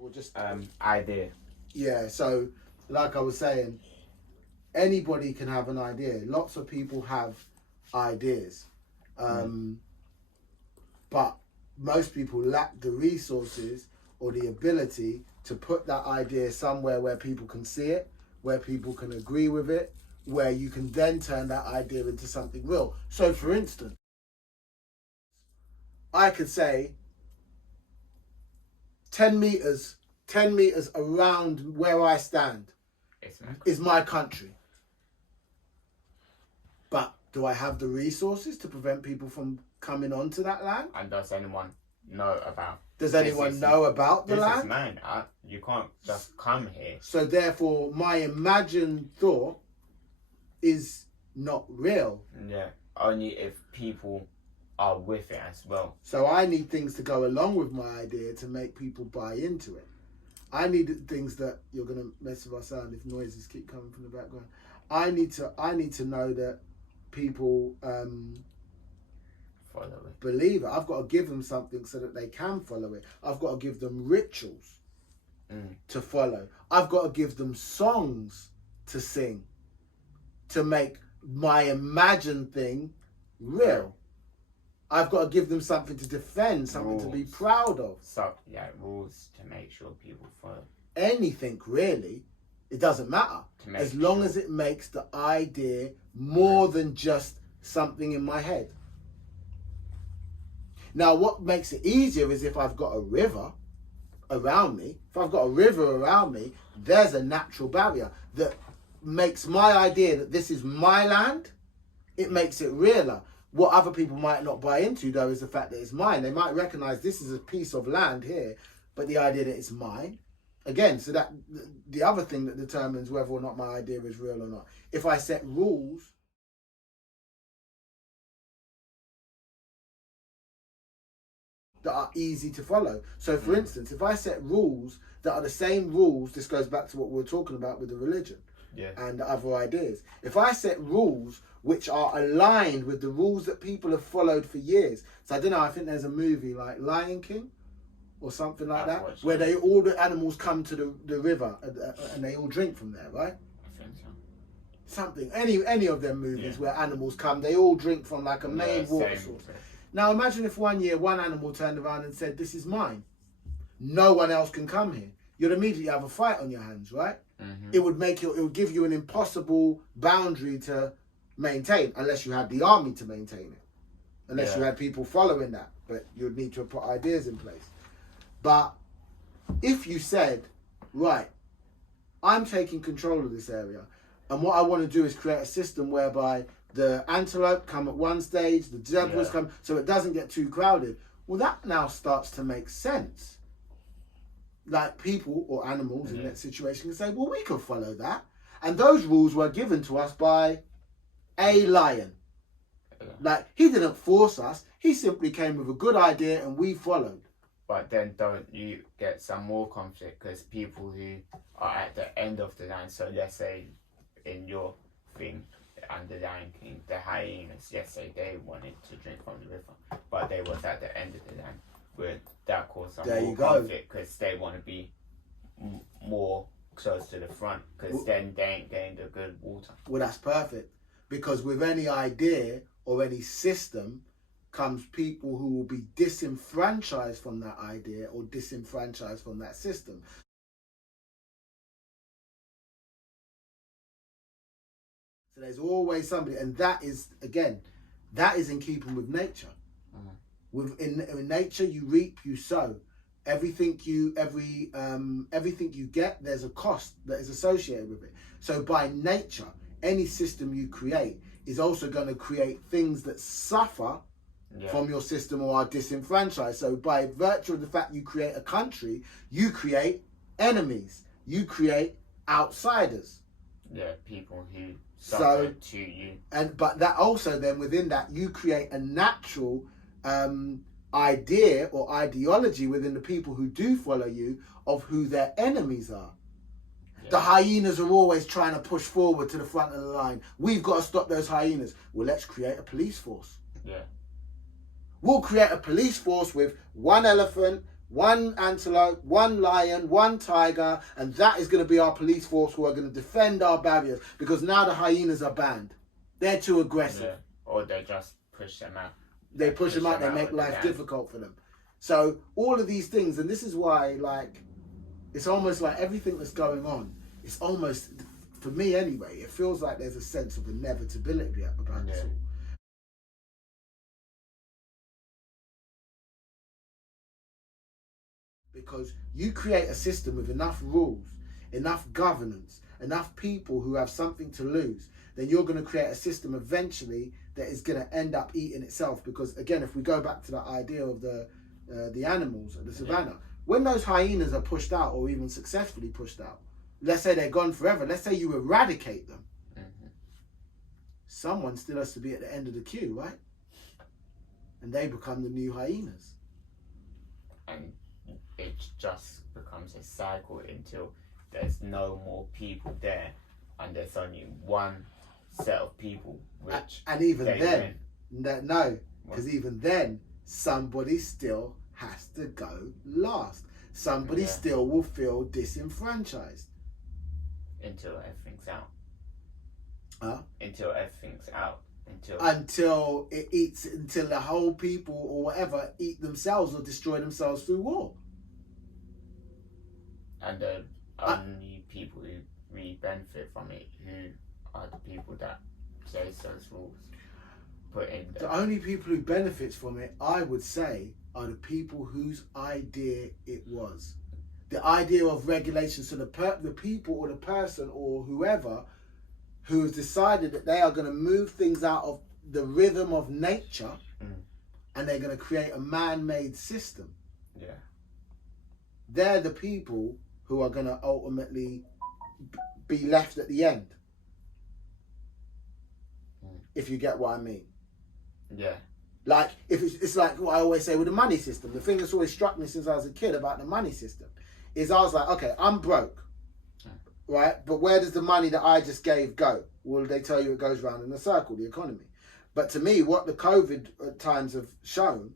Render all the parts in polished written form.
We'll just idea. yeah. So, like I was saying, anybody can have an idea. Lots of people have ideas, but most people lack the resources or the ability to put that idea somewhere where people can see it, where people can agree with it, where you can then turn that idea into something real. So, for instance, I could say 10 meters around where I stand is my country. But do I have the resources to prevent people from coming onto that land? And does anyone know about? Does anyone know about the land? This is mine. You can't just come here. So therefore, my imagined thought is not real. Yeah, only if people are with it as well. So I need things to go along with my idea to make people buy into it. I need things that you're gonna mess with our sound if noises keep coming from the background. I need to know that people Follow it. believe it. I've got to give them something so that they can follow it. I've got to give them rituals to follow. I've got to give them songs to sing to make my imagined thing real. I've got to give them something to defend, something rules to be proud of. So yeah, rules to make sure people follow. Anything really, it doesn't matter as long as it makes the idea more than just something in my head. Now, what makes it easier is if I've got a river around me. If I've got a river around me, there's a natural barrier that makes my idea that this is my land, it makes it realer. What other people might not buy into, though, is the fact that it's mine. They might recognize this is a piece of land here, but the idea that it's mine. Again, so that the other thing that determines whether or not my idea is real or not. If I set rules that are easy to follow. So, for instance, if I set rules that are the same rules, this goes back to what we were talking about with the religion and other ideas. If I set rules which are aligned with the rules that people have followed for years. So, I don't know, I think there's a movie like Lion King or something like that, where all the animals come to the river and they all drink from there, right? I think so. Something, any of them movies where animals come, they all drink from like a main water source. Now imagine if one year one animal turned around and said, "This is mine. No one else can come here." You'd immediately have a fight on your hands, right? It would give you an impossible boundary to maintain, unless you had the army to maintain it, unless you had people following that. But you'd need to put ideas in place. But if you said, right, I'm taking control of this area, and what I want to do is create a system whereby the antelope come at one stage, the zebras come, so it doesn't get too crowded. Well, that now starts to make sense. Like people or animals in that situation can say, well, we can follow that. And those rules were given to us by a lion. Like, he didn't force us. He simply came with a good idea and we followed. But then don't you get some more conflict because people who are at the end of the line, so let's say in your thing, and the Lion King, the hyenas, let's say they wanted to drink from the river, but they was at the end of the line, would that cause some more conflict because they want to be more close to the front because then they ain't getting the good water. Well, that's perfect, because with any idea or any system comes people who will be disenfranchised from that idea or disenfranchised from that system. So there's always somebody, and that is, again, that is in keeping with nature. In nature, you reap, you sow. Everything you get, there's a cost that is associated with it. So by nature, any system you create is also going to create things that suffer from your system or are disenfranchised. So by virtue of the fact you create a country, you create enemies. You create outsiders. Yeah, people who suffer to you. But that also then within that, you create a natural idea or ideology within the people who do follow you of who their enemies are. The hyenas are always trying to push forward to the front of the line. We've got to stop those hyenas. Well, let's create a police force. Yeah. We'll create a police force with one elephant, one antelope, one lion, one tiger, and that is going to be our police force who are going to defend our barriers, because now the hyenas are banned. They're too aggressive. Yeah. Or they just push them out. They push them out, they make life difficult for them. So all of these things, and this is why, like, it's almost like everything that's going on, it's almost, for me anyway, it feels like there's a sense of inevitability about this all. Because you create a system with enough rules, enough governance, enough people who have something to lose, then you're going to create a system eventually that is going to end up eating itself. Because again, if we go back to the idea of the animals at the savannah, when those hyenas are pushed out, or even successfully pushed out, let's say they're gone forever, let's say you eradicate them, someone still has to be at the end of the queue, right? And they become the new hyenas. And it just becomes a cycle until there's no more people there, and there's only one set of people, which and even then, no, because even then, somebody still has to go last. Somebody still will feel disenfranchised until everything's out. Until everything's out. Until it eats, until the whole people or whatever eat themselves or destroy themselves through war. And the only people who really benefit from it, who are the people that place those rules, put in there. The only people who benefits from it, I would say, are the people whose idea it was. The idea of regulation. So the people or the person or whoever who has decided that they are going to move things out of the rhythm of nature, and they're going to create a man-made system. Yeah. They're the people who are going to ultimately be left at the end. If you get what I mean. Yeah. Like, if it's like what I always say with the money system. The thing that's always struck me since I was a kid about the money system is I was like, okay, I'm broke, right? But where does the money that I just gave go? Well, they tell you it goes round in a circle, the economy. But to me, what the COVID times have shown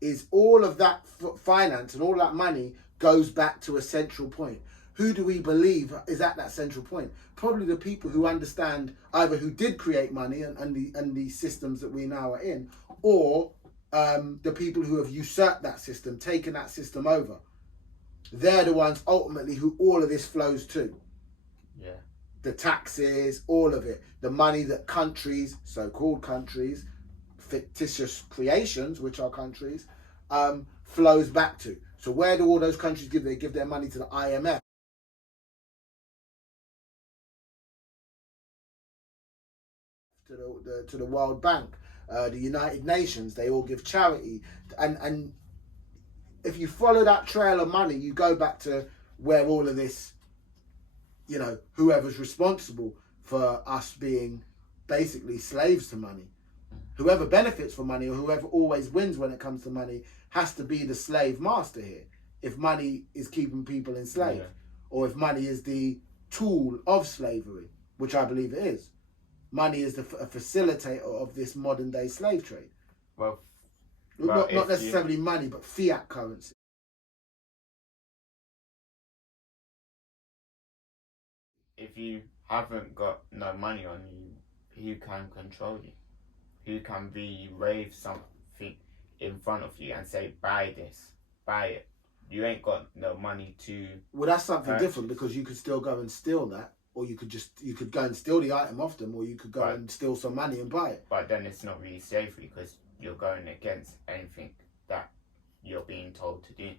is all of that finance and all that money goes back to a central point. Who do we believe is at that central point? Probably the people who understand, either who did create money and the systems that we now are in, or the people who have usurped that system, taken that system over. They're the ones ultimately who all of this flows to. Yeah. The taxes, all of it. The money that countries, so-called countries, fictitious creations, which are countries, flows back to. So where do all those countries give? They give their money to the IMF. To the World Bank, the United Nations, they all give charity. And if you follow that trail of money, you go back to where all of this, you know, whoever's responsible for us being basically slaves to money. Whoever benefits from money, or whoever always wins when it comes to money, has to be the slave master here. If money is keeping people enslaved, or if money is the tool of slavery, which I believe it is. Money is a facilitator of this modern day slave trade. Well, not necessarily money, but fiat currency. If you haven't got no money on you, who can control you? Who can wave something in front of you and say, buy this, buy it? You ain't got no money to... Well, that's something different, because you could still go and steal that, or you could go and steal the item off them, or you could go and steal some money and buy it. But then it's not really slavery, because you're going against anything that you're being told to do.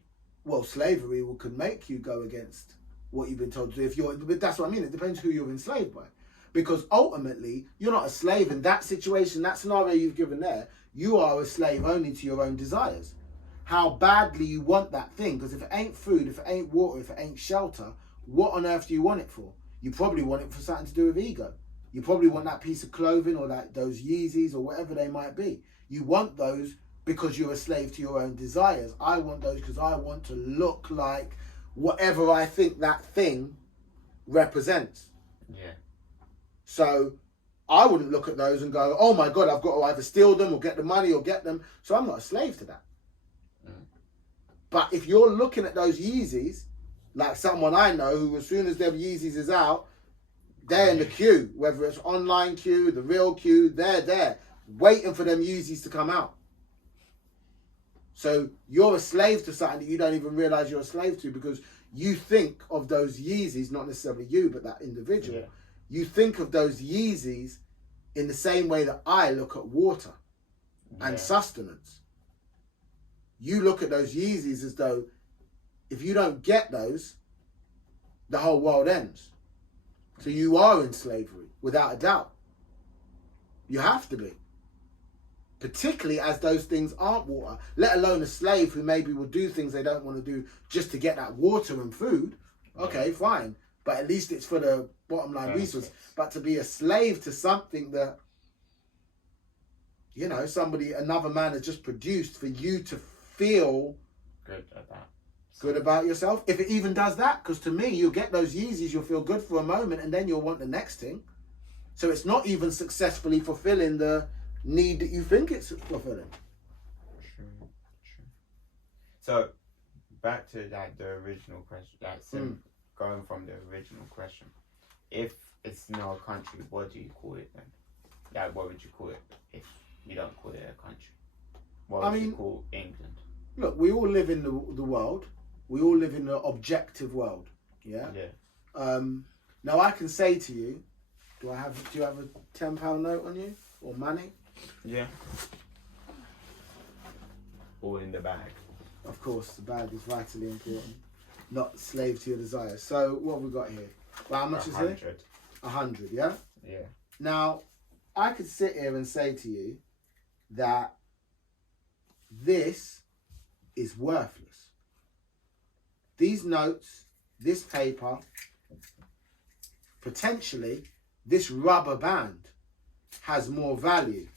Well, slavery could make you go against what you've been told to do. But that's what I mean. It depends who you're enslaved by. Because ultimately, you're not a slave in that situation, that scenario you've given there. You are a slave only to your own desires. How badly you want that thing. Because if it ain't food, if it ain't water, if it ain't shelter, what on earth do you want it for? You probably want it for something to do with ego. You probably want that piece of clothing, or those Yeezys, or whatever they might be. You want those because you're a slave to your own desires. I want those because I want to look like whatever I think that thing represents. Yeah. So I wouldn't look at those and go, oh my God, I've got to either steal them or get the money or get them. So I'm not a slave to that. But if you're looking at those Yeezys, like someone I know who, as soon as their Yeezys is out, they're in the queue, whether it's online queue, the real queue, they're there, waiting for them Yeezys to come out. So you're a slave to something that you don't even realize you're a slave to, because you think of those Yeezys, not necessarily you, but that individual. Yeah. You think of those Yeezys in the same way that I look at water and sustenance. You look at those Yeezys as though if you don't get those, the whole world ends. So you are in slavery, without a doubt. You have to be. Particularly as those things aren't water, let alone a slave who maybe will do things they don't want to do just to get that water and food. Okay, fine. But at least it's for the bottom line resource. But to be a slave to something that, you know, another man has just produced for you to feel good about yourself. If it even does that, because to me, you'll get those Yeezys, you'll feel good for a moment, and then you'll want the next thing. So it's not even successfully fulfilling the need that you think it's fulfilling. True. So back to like the original question, going from the original question, if it's not a country, what do you call it then? Like, what would you call it if you don't call it a country? What would you call England? Look, we all live in the world. We all live in the objective world. Yeah. Now I can say to you, do you have a £10 note on you or money? Yeah. All in the bag. Of course, the bag is vitally important. Not slave to your desires. So what have we got here? Well, how much is it? 100, yeah? Yeah. Now, I could sit here and say to you that this is worthless. These notes, this paper, potentially, this rubber band has more value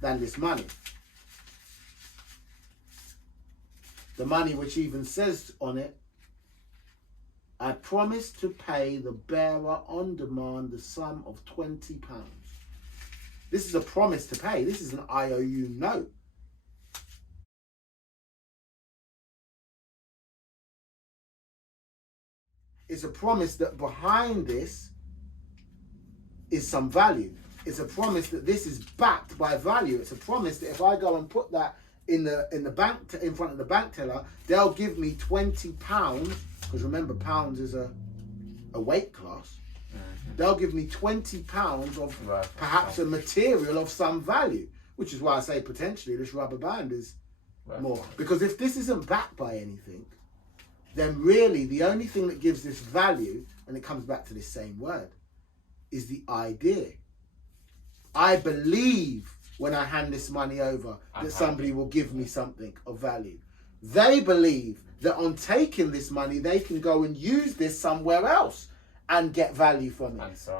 than this money. The money which even says on it, I promise to pay the bearer on demand the sum of £20. This is a promise to pay. This is an IOU note. It's a promise that behind this is some value. It's a promise that this is backed by value. It's a promise that if I go and put that in the bank in front of the bank teller, they'll give me £20, because remember, pounds is a weight class. They'll give me £20 of perhaps a material of some value, which is why I say potentially this rubber band is more. Because if this isn't backed by anything, then really the only thing that gives this value, and it comes back to this same word, is the idea. I believe when I hand this money over that somebody will give me something of value. They believe that on taking this money, they can go and use this somewhere else and get value from it. And so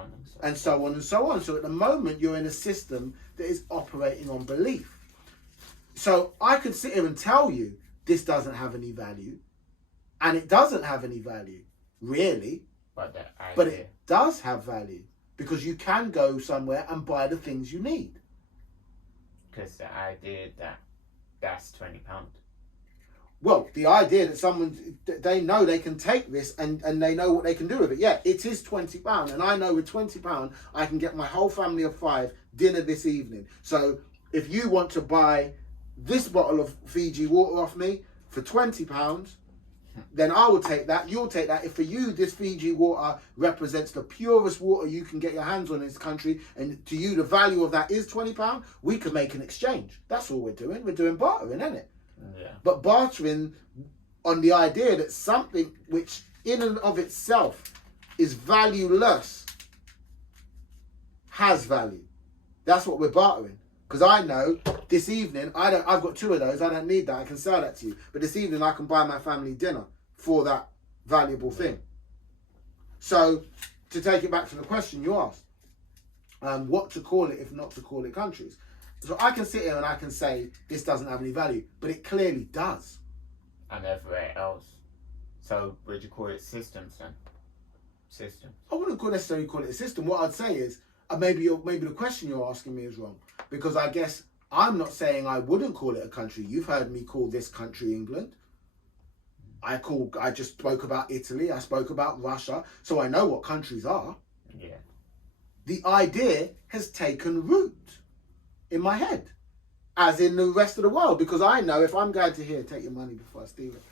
on and so on. So at the moment, you're in a system that is operating on belief. So I could sit here and tell you this doesn't have any value, and it doesn't have any value, really. But it does have value, because you can go somewhere and buy the things you need. Because the idea that's £20. Well, the idea that they know they can take this and they know what they can do with it. Yeah, it is £20. And I know with £20, I can get my whole family of 5 dinner this evening. So if you want to buy this bottle of Fiji water off me for £20, then I will take that, you'll take that. If for you this Fiji water represents the purest water you can get your hands on in this country, and to you the value of that is £20, we can make an exchange. That's all we're doing. We're doing bartering, isn't it? Yeah. But bartering on the idea that something which in and of itself is valueless has value. That's what we're bartering. Because I know this evening, I've got 2 of those, I don't need that, I can sell that to you. But this evening I can buy my family dinner for that valuable thing. So, to take it back to the question you asked, what to call it if not to call it countries. So I can sit here and I can say this doesn't have any value, but it clearly does. And everywhere else. So would you call it systems then? System. I wouldn't necessarily call it a system. What I'd say is, maybe the question you're asking me is wrong, because I guess I'm not saying I wouldn't call it a country. You've heard me call this country England. I just spoke about Italy. I spoke about Russia. So I know what countries are. Yeah. The idea has taken root in my head, as in the rest of the world, because I know if I'm going to here, take your money before I steal it.